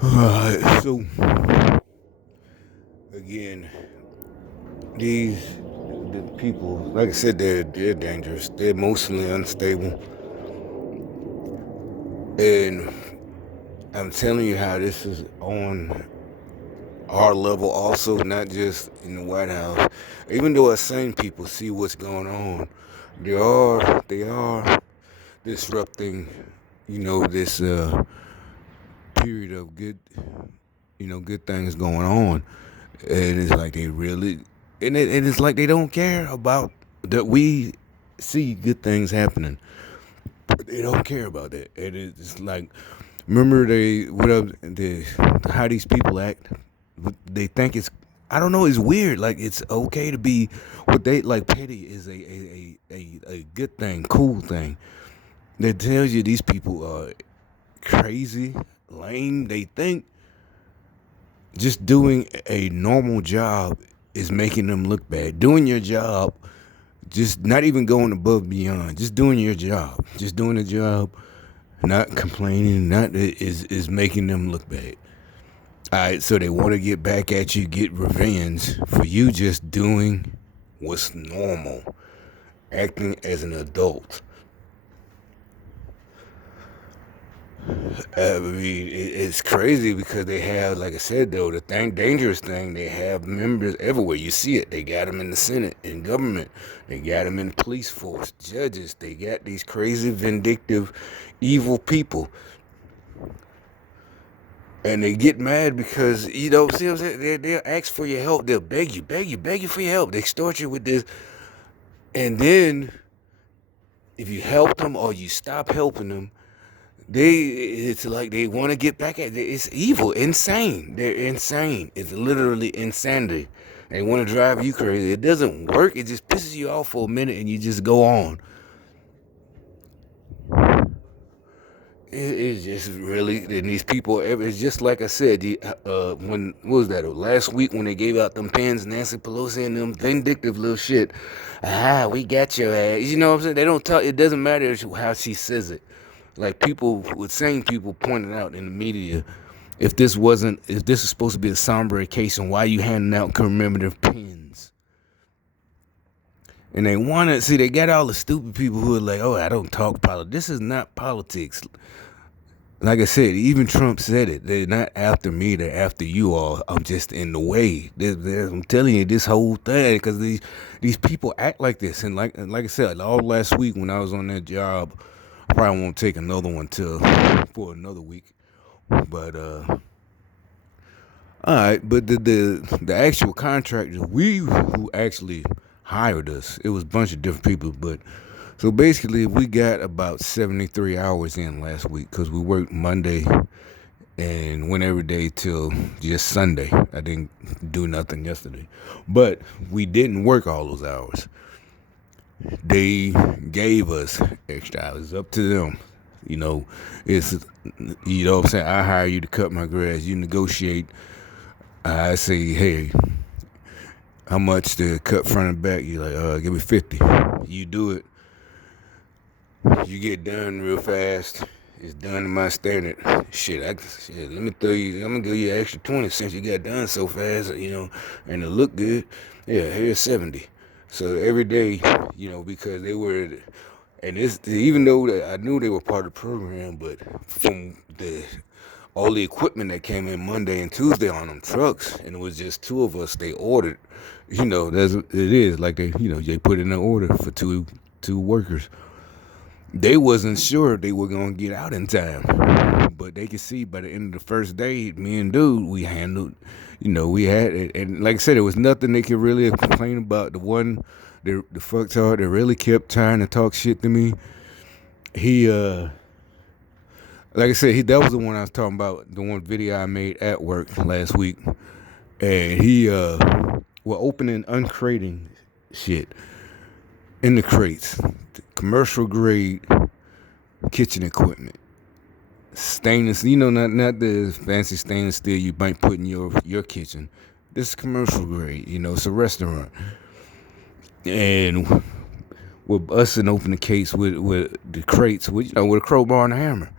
Alright, so again, these the people, like I said, they're dangerous. They're emotionally unstable, and I'm telling you how this is on our level, also not just in the White House. Even though our sane people see what's going on, they are disrupting, this period of good things going on, and it's like they really, and it's like they don't care about that we see good things happening. They don't care about that, and it's like, remember how these people act. They think it's, I don't know, it's weird. Like it's okay to be what they like. Petty is a good thing, cool thing. That tells you these people are crazy, lame. They think just doing a normal job is making them look bad. Doing your job, just not even going above and beyond, just doing your job, just doing the job, not complaining, not is making them look bad. All right, so they want to get back at you, get revenge for you just doing what's normal, acting as an adult. I mean, it's crazy because they have, like I said, though, the dangerous thing, they have members everywhere. You see it. They got them in the Senate, in government. They got them in the police force, judges. They got these crazy, vindictive, evil people. And they get mad because, see what I'm saying? They'll ask for your help. They'll beg you for your help. They extort you with this. And then, if you help them or you stop helping them, it's like they want to get back at it. It's evil, insane. They're insane. It's literally insanity. They want to drive you crazy. It doesn't work. It just pisses you off for a minute and you just go on. It's just really, and these people, it's just like I said, when, what was that, last week when they gave out them pens, Nancy Pelosi and them vindictive little shit. We got your ass. You know what I'm saying? They don't talk, it doesn't matter how she says it. Like people, with sane people pointed out in the media, if this is supposed to be a somber occasion, why are you handing out commemorative pens? And they want to see, they got all the stupid people who are like, oh, I don't talk politics. This is not politics. Like I said, even Trump said it. They're not after me, they're after you all. I'm just in the way. I'm telling you, this whole thing, because these people act like this. And like I said, all last week when I was on that job, I probably won't take another one for another week. But all right. But the actual contractors, we who actually hired us, it was a bunch of different people. But so basically, we got about 73 hours in last week because we worked Monday and went every day till just Sunday. I didn't do nothing yesterday, but we didn't work all those hours. They gave us extra hours. Up to them. You know, it's, what I'm saying. I hire you to cut my grass. You negotiate. I say, hey, how much to cut front and back? You like, give me 50. You do it. You get done real fast. It's done to my standard. Let me throw you. I'm gonna give you an extra 20 since you got done so fast. And it look good. Yeah, here's 70. So every day, because they were, and this, even though I knew they were part of the program, but from all the equipment that came in Monday and Tuesday on them trucks, and it was just two of us. They ordered, it is like they put in an order for two workers. They wasn't sure they were gonna get out in time, but they could see by the end of the first day, me and dude, we handled, we had it, and like I said, there was nothing they could really complain about. The one, the fucktard that really kept trying to talk shit to me, he like I said, that was the one I was talking about, the one video I made at work last week, and he well, opening, uncrating shit in the crates, commercial grade kitchen equipment, stainless, not the fancy stainless steel you might put in your kitchen. This is commercial grade, it's a restaurant. And we're busting open the case with the crates with a crowbar and a hammer.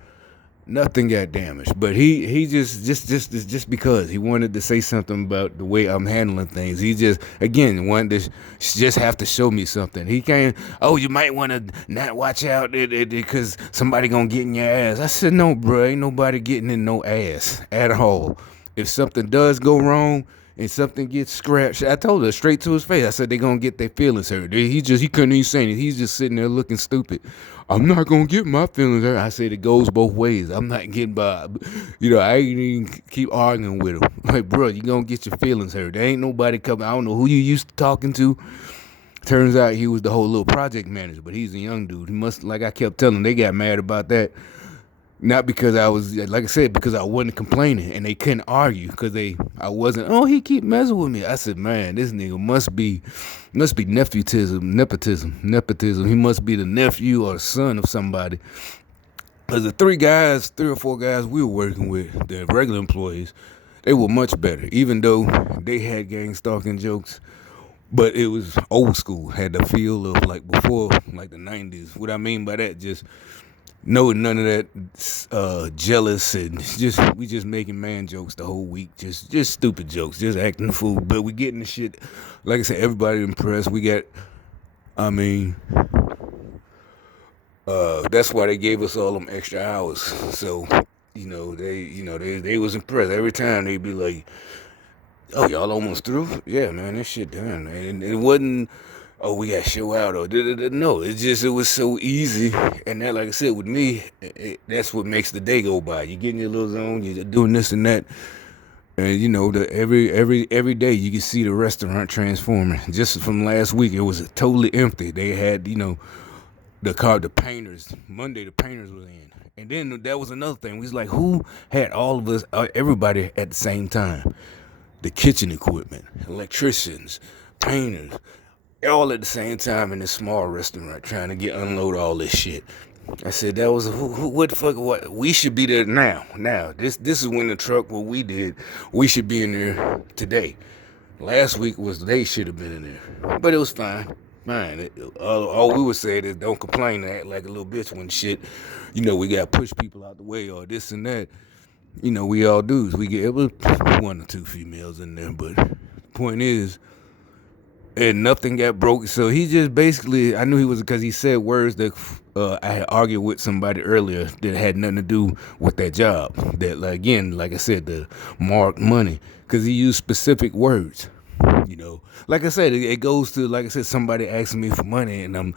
Nothing got damaged, but he just because he wanted to say something about the way I'm handling things. He just again wanted to just have to show me something. He can't. Oh, you might want to not watch out because somebody gonna get in your ass. I said no, bro. Ain't nobody getting in no ass at all. If something does go wrong and something gets scratched, I told her straight to his face. I said they gonna get their feelings hurt. He couldn't even say anything. He's just sitting there looking stupid. I'm not gonna get my feelings hurt. I said it goes both ways. I'm not getting by. I ain't even keep arguing with him. Like, bro, you gonna get your feelings hurt. There ain't nobody coming. I don't know who you used to talking to. Turns out he was the whole little project manager, but he's a young dude. He must, like I kept telling him, they got mad about that. Not because I was, like I said, because I wasn't complaining and they couldn't argue because I wasn't. Oh, he keep messing with me. I said, man, this nigga must be nepotism. He must be the nephew or the son of somebody. Because the three or four guys we were working with, the regular employees, they were much better. Even though they had gang stalking jokes, but it was old school. Had the feel of like before, like the 90s. What I mean by that, just no, none of that jealous and we just making man jokes the whole week, just stupid jokes, just acting the fool. But we getting the shit, like I said, everybody impressed. We got, I mean, that's why they gave us all them extra hours. So they was impressed every time. They'd be like, "Oh, y'all almost through? Yeah, man, this shit done." And it wasn't, oh, we got to show out or no. It was so easy. And that, like I said, with me, that's what makes the day go by. You get in your little zone, you're doing this and that. And every day you can see the restaurant transforming. Just from last week, it was totally empty. They had, the painters. Monday, the painters were in. And then that was another thing. We was like, who had all of us, everybody at the same time? The kitchen equipment, electricians, painters, all at the same time in this small restaurant trying to unload all this shit. I said that was what the fuck? What we should be there now. Now this is when the truck what we did. We should be in there today. Last week they should have been in there, but it was fine. Fine. All we would say is don't complain and act like a little bitch when shit. We gotta push people out the way or this and that. We all do. We get it was one or two females in there, but the point is. And nothing got broke. So he just basically, I knew he was because he said words that I had argued with somebody earlier that had nothing to do with that job. That, again, like I said, the marked money. Because he used specific words. Like I said, it goes to, like I said, somebody asking me for money and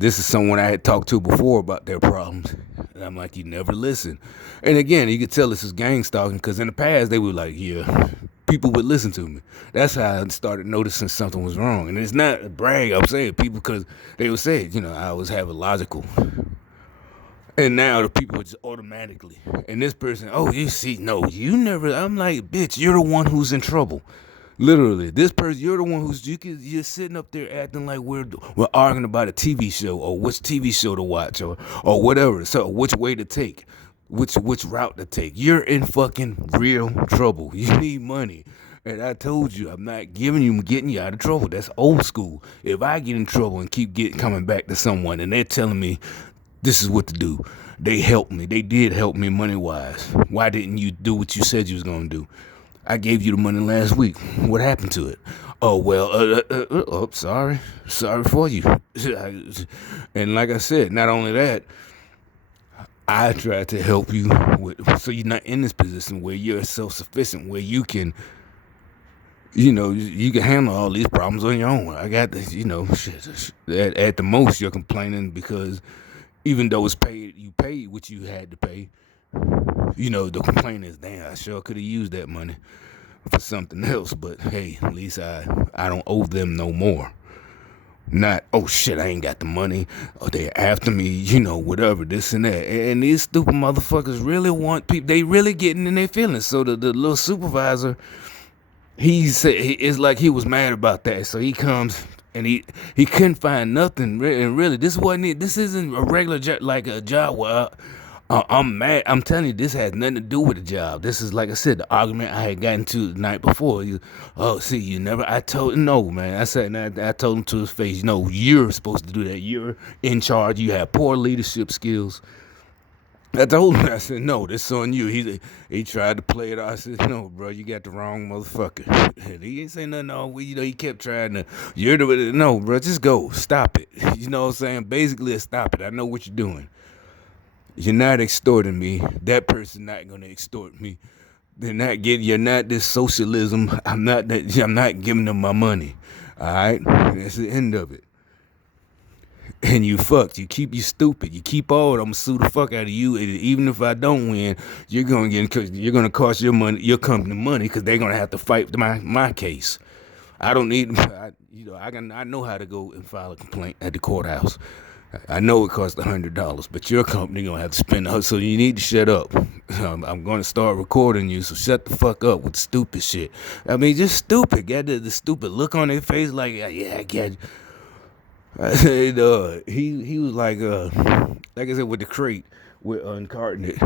this is someone I had talked to before about their problems. And I'm like, you never listen. And again, you could tell this is gang stalking because in the past they were like, yeah, people would listen to me. That's how I started noticing something was wrong. And it's not a brag, I'm saying people because they would say, I always have a logical. And now the people just automatically. And this person, oh, you see, no, you never. I'm like, bitch, you're the one who's in trouble. Literally, this person, you're the one you're sitting up there acting like we're arguing about a TV show or which TV show to watch or whatever. So which way to take, which route to take. You're in fucking real trouble. You need money. And I told you, I'm not getting you out of trouble. That's old school. If I get in trouble and keep coming back to someone and they're telling me this is what to do, they helped me. They did help me money-wise. Why didn't you do what you said you was going to do? I gave you the money last week. What happened to it? Oh, well, sorry. Sorry for you. And like I said, not only that, I tried to help you so you're not in this position where you're self-sufficient, where you can, you can handle all these problems on your own. I got this, at the most you're complaining because even though it's paid, you paid what you had to pay. The complaint is, damn, I sure could have used that money for something else. But hey, at least I don't owe them no more. Not, oh shit, I ain't got the money. Or they're after me, whatever, this and that. And these stupid motherfuckers really want people. They really getting in their feelings. So the little supervisor, he said it's like he was mad about that. So he comes. And he couldn't find nothing. And really, this wasn't it. This isn't a regular job, like a job where I'm mad. I'm telling you, this has nothing to do with the job. This is, like I said, the argument I had gotten to the night before. I told, no, man. I said, and I told him to his face, no, you're supposed to do that. You're in charge. You have poor leadership skills. I told him, I said, no, this on you. He tried to play it. I said, no, bro, you got the wrong motherfucker. And he ain't say nothing. No, he kept trying to. No, bro, just go, stop it. You know what I'm saying? Basically, stop it. I know what you're doing. You're not extorting me. That person not gonna extort me. You're not this socialism. I'm not that. I'm not giving them my money. All right, that's the end of it. And you fucked. You stupid. You keep all. I'm gonna sue the fuck out of you. And even if I don't win, you're gonna cost your company money, because they're gonna have to fight my case. I don't need. I know how to go and file a complaint at the courthouse. I know it costs $100, but your company gonna have to spend. So you need to shut up. I'm gonna start recording you. So shut the fuck up with stupid shit. I mean, just stupid. Got the stupid look on their face, like, yeah, I get it. I said, he was like I said, with the crate, with uncarting it.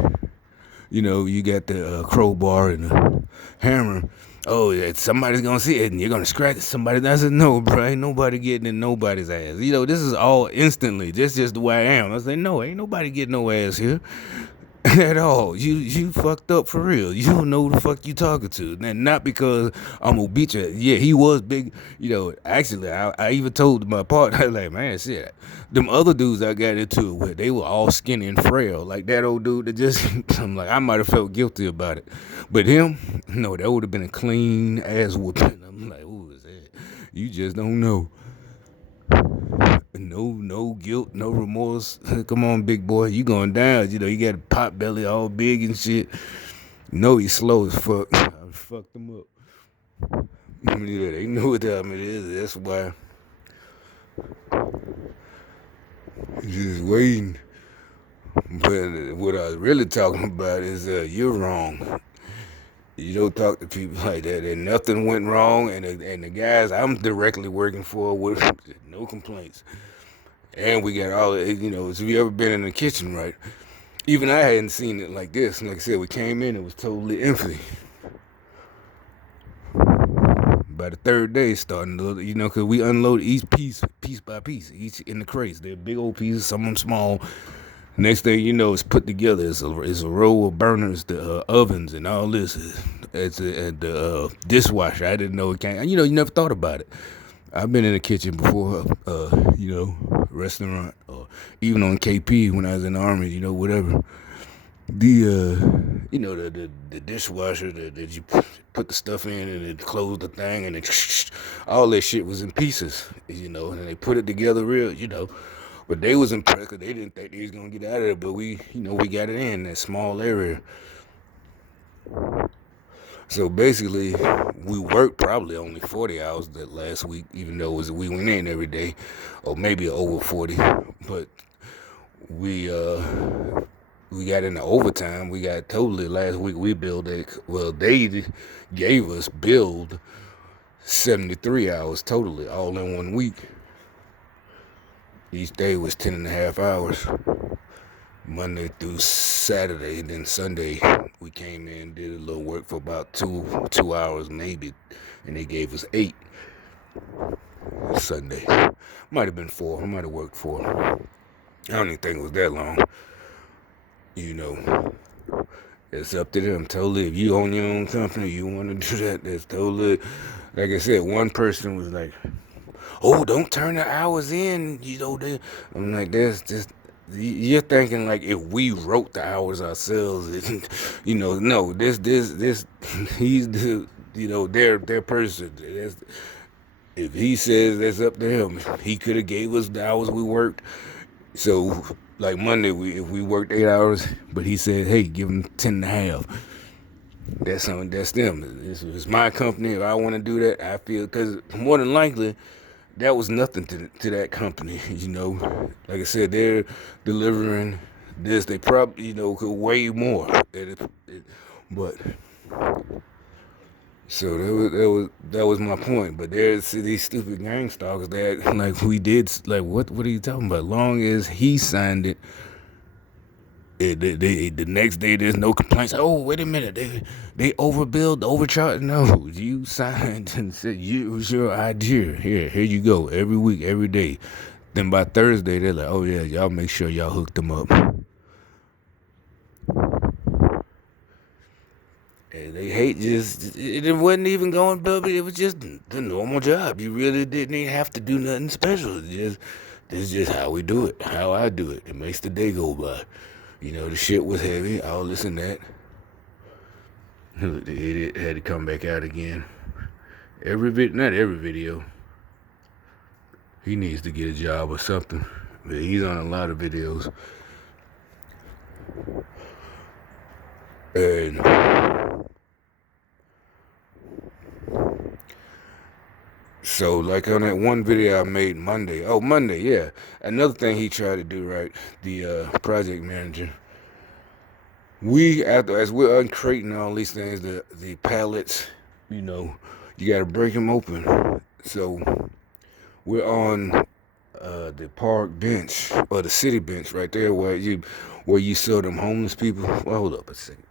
You know, you got the crowbar and the hammer. Oh, yeah, somebody's gonna see it, and you're gonna scratch somebody. I said, no, bro, ain't nobody getting in nobody's ass. You know, this is all instantly. This is just the way I am. I said, no, ain't nobody getting no ass here. At all. You fucked up for real. You don't know who the fuck you talking to. And not because I'm gonna beat you. Yeah, he was big. You know, actually, I even told my partner, like, man, shit, them other dudes I got into it with, they were all skinny and frail. Like that old dude that just, I'm like, I might have felt guilty about it. But him, no, that would have been a clean ass whooping. I'm like, who is that? You just don't know. No guilt, no remorse. Come on, big boy, you going down. You know, you got a pot belly all big and shit. No, he's slow as fuck. I fucked him up. Yeah, they know what time it is. That's why. Just waiting. But what I was really talking about is you're wrong. You don't talk to people like that. And nothing went wrong. And the guys I'm directly working for with no complaints. And we got all, you know, if you ever been in the kitchen, right? Even I hadn't seen it like this. Like I said, we came in, it was totally empty. By the third day, starting to, you know, because we unloaded each piece by piece, each in the crates. They're big old pieces, some of them small. Next thing you know, it's put together. It's a row of burners, the ovens, and all this. It's the dishwasher. I didn't know it came. You know, you never thought about it. I've been in the kitchen before, you know, restaurant, or even on KP when I was in the Army, you know, whatever. You know, the dishwasher that you put the stuff in and it closed the thing and it, all that shit was in pieces, you know, and they put it together real, you know. But they was impressed because they didn't think they was going to get out of it, but we, you know, we got it in that small area. So basically, we worked probably only 40 hours that last week, even though we went in every day, or maybe over 40. But we got into overtime. We got totally last week. We billed it. Well, they gave us billed 73 hours totally, all in 1 week. Each day was 10 and a half hours. Monday through Saturday, and then Sunday we came in, did a little work for about two hours maybe, and they gave us 8. Sunday might have been 4. I might have worked 4. I don't even think it was that long. You know, it's up to them totally. If you own your own company, you want to do that, that's totally. Like I said, one person was like, "Oh, don't turn the hours in." You know, I'm like, that's just. You're thinking like if we wrote the hours ourselves, you know, no, this, he's the, you know, their person. If he says that's up to him, he could have gave us the hours we worked. So, like Monday, if we worked 8 hours, but he said, hey, give him 10 and a half. That's them. It's my company. If I want to do that, I feel, because more than likely, that was nothing to that company, you know. Like I said, they're delivering this. They probably, you know, could way more. But so that was my point. But there's these stupid gang stalkers that like we did. Like what are you talking about? Long as he signed it. The next day there's no complaints. Oh, wait a minute, they overbilled, overcharged. No, you signed and said it was your idea. Here you go. Every week, every day. Then by Thursday they're like, oh yeah, y'all make sure y'all hook them up. And they hate just, it wasn't even going public. It was just the normal job. You really didn't even have to do nothing special. This is just how we do it, how I do it. It makes the day go by. You know, the shit was heavy, all this and that. The idiot had to come back out again. Not every video. He needs to get a job or something. But he's on a lot of videos. And so, like on that one video I made Monday. Oh, Monday, yeah. Another thing he tried to do, right? The project manager. As we're uncrating all these things, the pallets, you know, you got to break them open. So we're on the park bench or the city bench right there where you saw them homeless people. Well, hold up a second.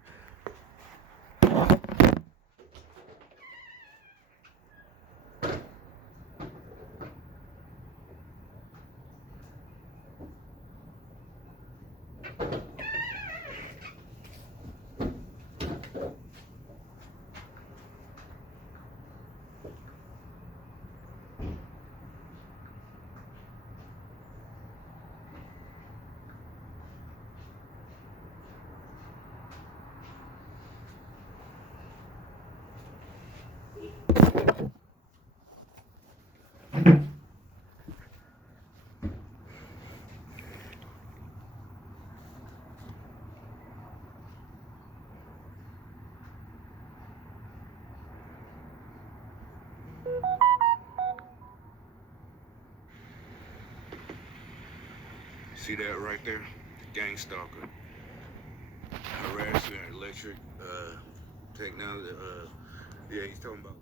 See that right there? Gang stalker. Harassment, electric technology. Yeah, he's talking about.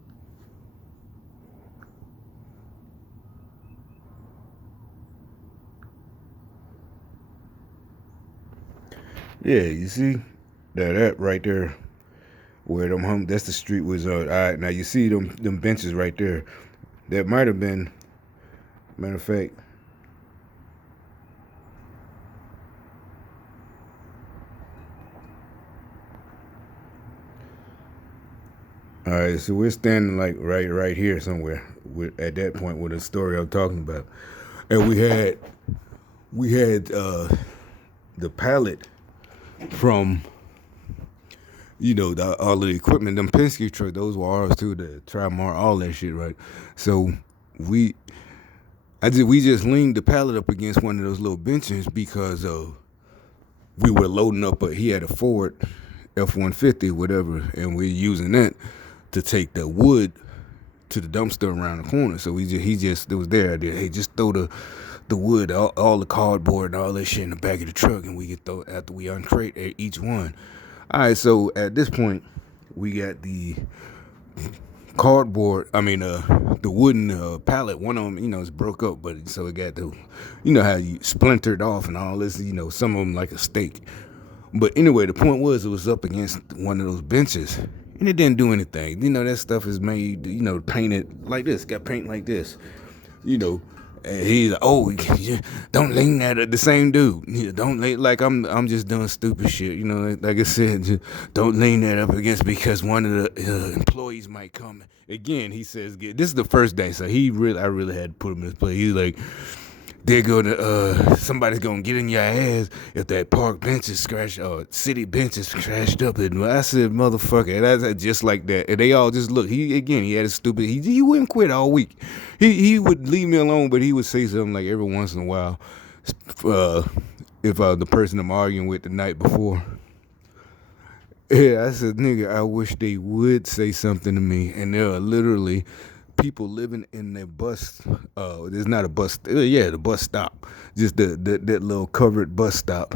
Yeah, you see that right there, where that's the street was. All right, now you see them benches right there. That might have been, matter of fact. All right, so we're standing like right here somewhere. At that point with the story I'm talking about, and we had the pallet from all the equipment, them Penske trucks, those were ours too, the Trimar, all that shit, right? So we just leaned the pallet up against one of those little benches because we were loading up. He had a Ford F-150, whatever, and we're using that to take the wood to the dumpster around the corner. So he just it was there. Hey, just throw the wood, all the cardboard and all that shit in the back of the truck, and we get throw after we uncrate each one. All right, so at this point, we got the cardboard. The wooden pallet. One of them, is broke up, but so it got how you splintered off and all this. Some of them like a steak. But anyway, the point was it was up against one of those benches, and it didn't do anything. That stuff is made, painted like this. Got paint like this. And he's like, oh, don't lean at the same dude. Don't lean like I'm just doing stupid shit. Like I said, just don't lean that up against because one of the employees might come. Again, he says, this is the first day, so I really had to put him in his place. He's like, they're gonna somebody's gonna get in your ass if that park bench is scratched or city bench is scratched up. And I said, motherfucker, and that's just like that. And they all just look. He had a stupid. He wouldn't quit all week. He would leave me alone, but he would say something like every once in a while. If the person I'm arguing with the night before. Yeah, I said, nigga, I wish they would say something to me. And there are literally people living in their bus. There's not a bus. The bus stop. Just that little covered bus stop.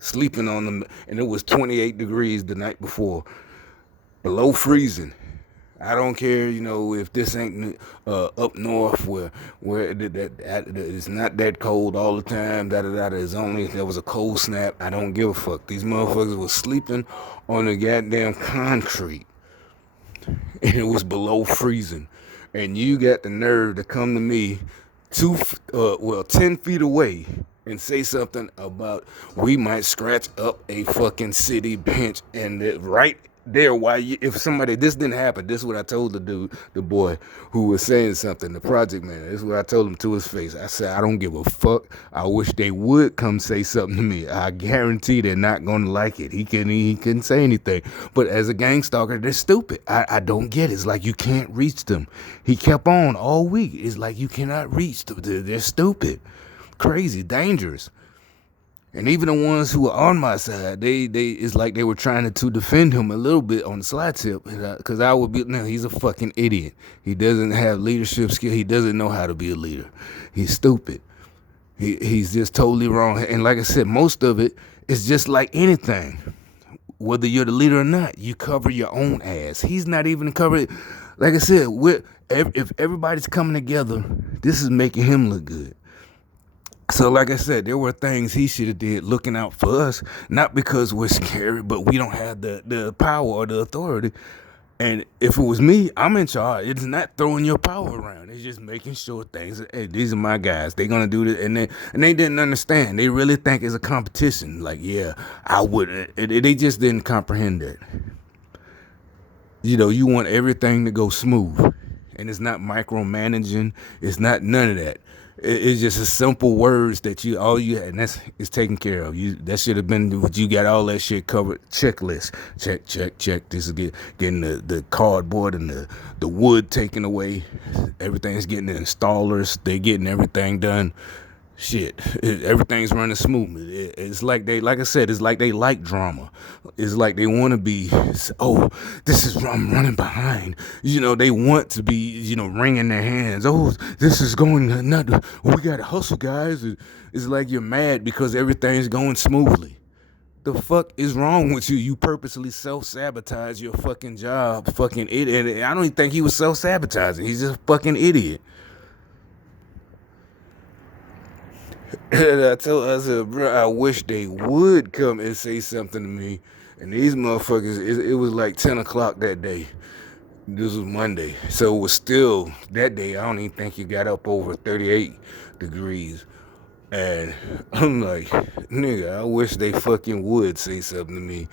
Sleeping on them, and it was 28 degrees the night before, below freezing. I don't care, if this ain't up north where it's not that cold all the time. There was a cold snap. I don't give a fuck. These motherfuckers was sleeping on the goddamn concrete, and it was below freezing. And you got the nerve to come to me 10 feet away and say something about we might scratch up a fucking city bench, and right there why you, if somebody this didn't happen, this is what I told the dude, the boy who was saying something, the project man. This is what I told him to his face. I said, I don't give a fuck. I wish they would come say something to me. I guarantee they're not gonna like it. He couldn't say anything. But as a gang stalker, they're stupid. I don't get it. It's like you can't reach them. He kept on all week. It's like you cannot reach them. They're stupid, crazy, dangerous. And even the ones who were on my side, they it's like they were trying to defend him a little bit on the slide tip, because I would be, no, he's a fucking idiot. He doesn't have leadership skill. He doesn't know how to be a leader. He's stupid. He's just totally wrong. And like I said, most of it is just like anything. Whether you're the leader or not, you cover your own ass. He's not even covered. Like I said, if everybody's coming together, this is making him look good. So like I said, there were things he should have did looking out for us, not because we're scary, but we don't have the power or the authority. And if it was me, I'm in charge. It's not throwing your power around. It's just making sure things, hey, these are my guys. They're going to do this. And they didn't understand. They really think it's a competition. Like, yeah, I would. They just didn't comprehend that. You know, you want everything to go smooth. And it's not micromanaging. It's not none of that. It's just a simple words that all you had, and it's taken care of. That should have been what you got all that shit covered. Checklist. Check. This is getting the cardboard and the wood taken away. Everything's getting the installers. They getting everything done. Shit, everything's running smoothly. It's like like I said, it's like they like drama. It's like they want to be, oh, I'm running behind. You know, they want to be, you know, wringing their hands. Oh, this is going nuts. We got to hustle, guys. It's like you're mad because everything's going smoothly. The fuck is wrong with you? You purposely self-sabotage your fucking job. Fucking idiot. I don't even think he was self-sabotaging. He's just a fucking idiot. And I said, bro, I wish they would come and say something to me. And these motherfuckers, it was like 10 o'clock that day. This was Monday. So it was still, that day, I don't even think it got up over 38 degrees. And I'm like, nigga, I wish they fucking would say something to me.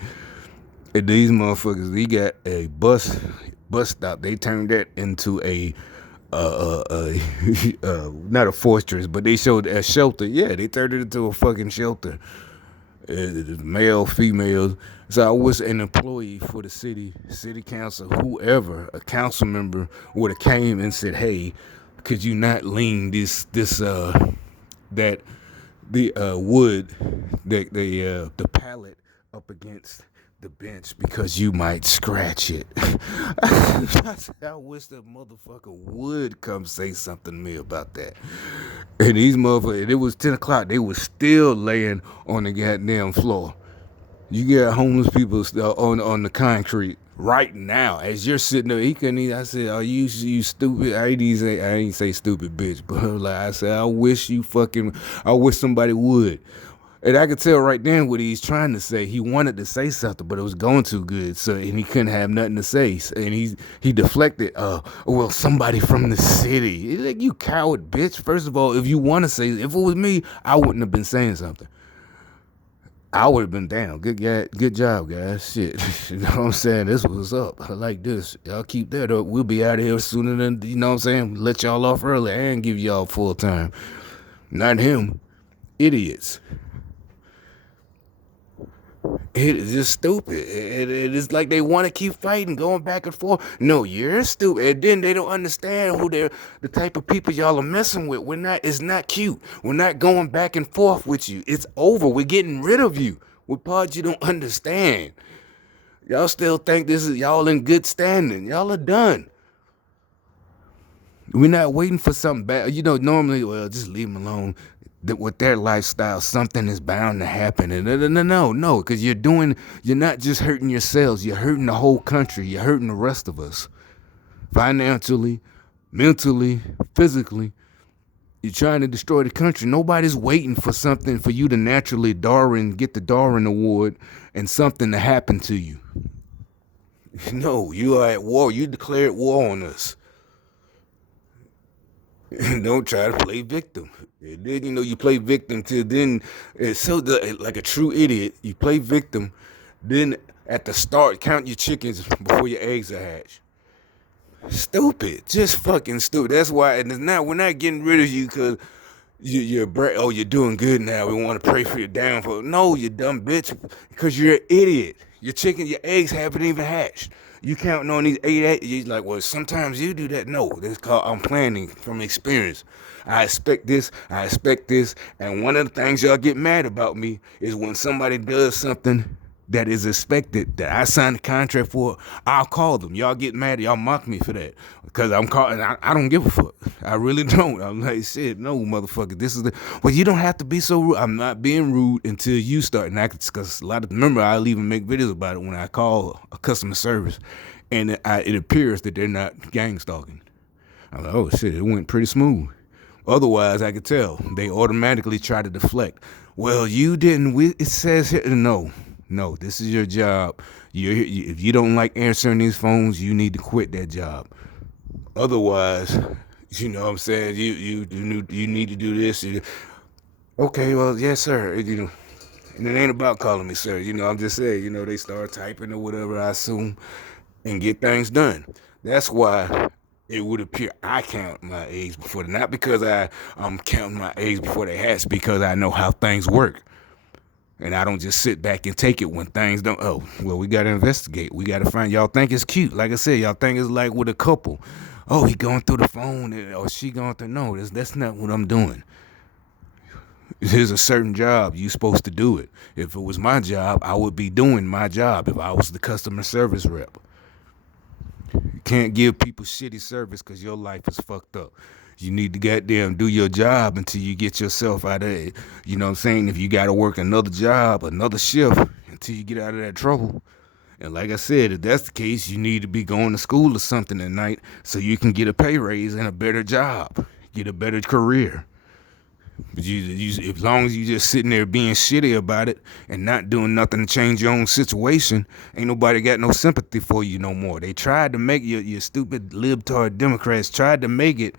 And these motherfuckers, they got a bus stop. They turned that into not a fortress, but they showed a shelter. Yeah, they turned it into a fucking shelter. Male, females. So I was an employee for the city council, whoever, a council member would have came and said, hey, could you not lean the wood, the pallet up against the bench because you might scratch it. I wish the motherfucker would come say something to me about that. And these motherfuckers, it was 10 o'clock, they was still laying on the goddamn floor. You got homeless people on the concrete right now as you're sitting there. He couldn't even, I said, "Are you stupid?" I ain't say stupid bitch, but like I said, I wish somebody would. And I could tell right then what he's trying to say. He wanted to say something, but it was going too good. So, and he couldn't have nothing to say. And he deflected. Well, somebody from the city. Like, you coward bitch. First of all, if you want to say, if it was me, I wouldn't have been saying something. I would have been down. Good job, guys. Shit. You know what I'm saying? This was up. I like this. Y'all keep that up. We'll be out of here sooner than, you know what I'm saying? Let y'all off early and give y'all full time. Not him. Idiots. It is just stupid. It is like they want to keep fighting, going back and forth. No, you're stupid. And then they don't understand who the type of people y'all are messing with. It's not cute. We're not going back and forth with you. It's over. We're getting rid of you. What part you don't understand? Y'all still think y'all in good standing. Y'all are done. We're not waiting for something bad. You know, normally, well, just leave them alone. With their lifestyle, something is bound to happen. And no, because you're not just hurting yourselves, you're hurting the whole country, you're hurting the rest of us. Financially, mentally, physically, you're trying to destroy the country. Nobody's waiting for something for you to naturally get the Darwin Award and something to happen to you. No, you are at war. You declared war on us. Don't try to play victim. And then, you know, you play victim till then. It's so like a true idiot. You play victim. Then At the start, count your chickens before your eggs are hatched. Stupid, just fucking stupid. That's why, and it's not. We're not getting rid of you because you're doing good now. We want to pray for your downfall. No, you dumb bitch, because you're an idiot. Your eggs haven't even hatched. You counting on these eight. You're like, well, sometimes you do that. No, that's called I'm planning from experience. I expect this. I expect this. And one of the things y'all get mad about me is when somebody does something that is expected that I signed a contract for, I'll call them. Y'all get mad, y'all mock me for that because I'm calling. I don't give a fuck. I really don't. I'm like, shit, no, motherfucker. This is the. Well, you don't have to be so rude. I'm not being rude until you start. And I because a lot of remember I'll even make videos about it when I call a customer service, and it appears that they're not gang stalking. I'm like, oh shit, it went pretty smooth. Otherwise, I could tell they automatically try to deflect. Well, you didn't. It says here, no. No, this is your job. If you don't like answering these phones, you need to quit that job. Otherwise, you know what I'm saying, you need to do this. Okay, well, yes, sir. And it ain't about calling me sir. I'm just saying, they start typing or whatever, I assume, and get things done. That's why it would appear I count my eggs before, not because I'm counting my eggs before they hatch, because I know how things work. And I don't just sit back and take it when things don't. Oh, well, we got to investigate. We got to find. Y'all think it's cute. Like I said, y'all think it's like with a couple. Oh, he going through the phone or she going through. No, that's not what I'm doing. Here's a certain job. You supposed to do it. If it was my job, I would be doing my job if I was the customer service rep. You can't give people shitty service because your life is fucked up. You need to goddamn do your job until you get yourself out of it. You know what I'm saying? If you got to work another job, another shift until you get out of that trouble. And like I said, if that's the case, you need to be going to school or something at night so you can get a pay raise and a better job, get a better career. But as long as you just sitting there being shitty about it and not doing nothing to change your own situation, ain't nobody got no sympathy for you no more. They tried to make your stupid libtard Democrats tried to make it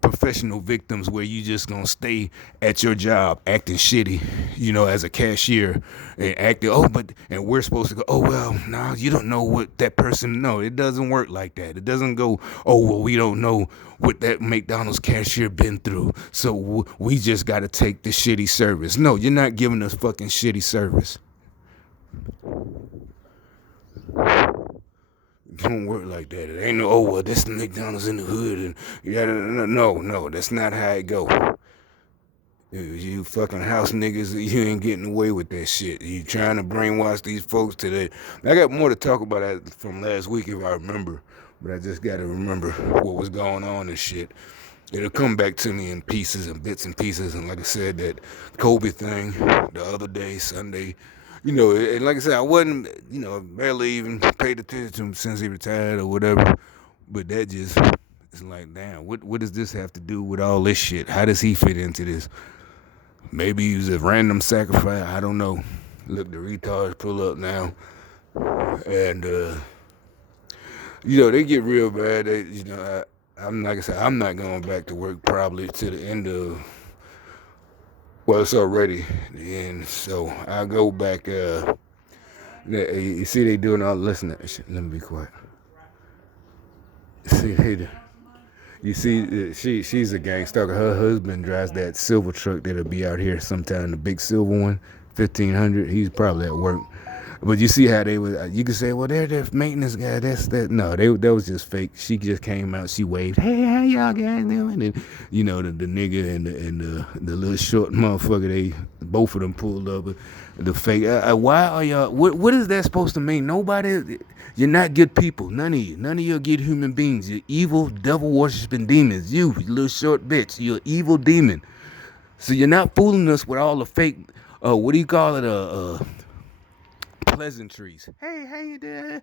professional victims where you just gonna stay at your job acting shitty, as a cashier and acting, and we're supposed to go, oh, well, no, you don't know what that person, no, it doesn't work like that. It doesn't go, oh, well, we don't know what that McDonald's cashier been through, so we just gotta take the shitty service. No, you're not giving us fucking shitty service. Don't work like that. It ain't no, oh, well, this the McDonald's in the hood, and no, that's not how it go. You fucking house niggas, you ain't getting away with that shit. You trying to brainwash these folks today. I got more to talk about that from last week if I remember, but I just got to remember what was going on and shit. It'll come back to me in pieces and bits and pieces, and like I said, that Kobe thing the other day, Sunday, and like I said, I wasn't, barely even paid attention to him since he retired or whatever. But that just, it's like, damn, what does this have to do with all this shit? How does he fit into this? Maybe he was a random sacrifice. I don't know. Look, the retards pull up now. And, they get real bad. I'm like I said, I'm not going back to work probably to the end of, well, it's already the end. So I go back. You see, they doing all. Listen to that shit. Let me be quiet. You see, she's a gang stalker. Her husband drives that silver truck that'll be out here sometime. The big silver one, 1500. He's probably at work. But you see how they was. You can say, well, they're the maintenance guy. That's that. No, that was just fake. She just came out. She waved. Hey, how y'all guys doing? And the nigga and the little short motherfucker. They both of them pulled up. The fake. Why are y'all? What is that supposed to mean? Nobody. You're not good people. None of you. None of you are good human beings. You're evil, devil worshipping demons. You little short bitch. You're an evil demon. So you're not fooling us with all the fake. What do you call it? Pleasantries. Hey, how you doing?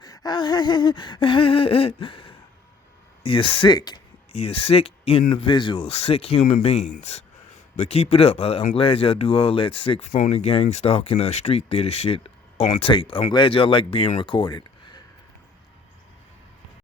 You're sick. You're sick individuals, sick human beings. But keep it up. I'm glad y'all do all that sick, phony gang stalking, street theater shit on tape. I'm glad y'all like being recorded.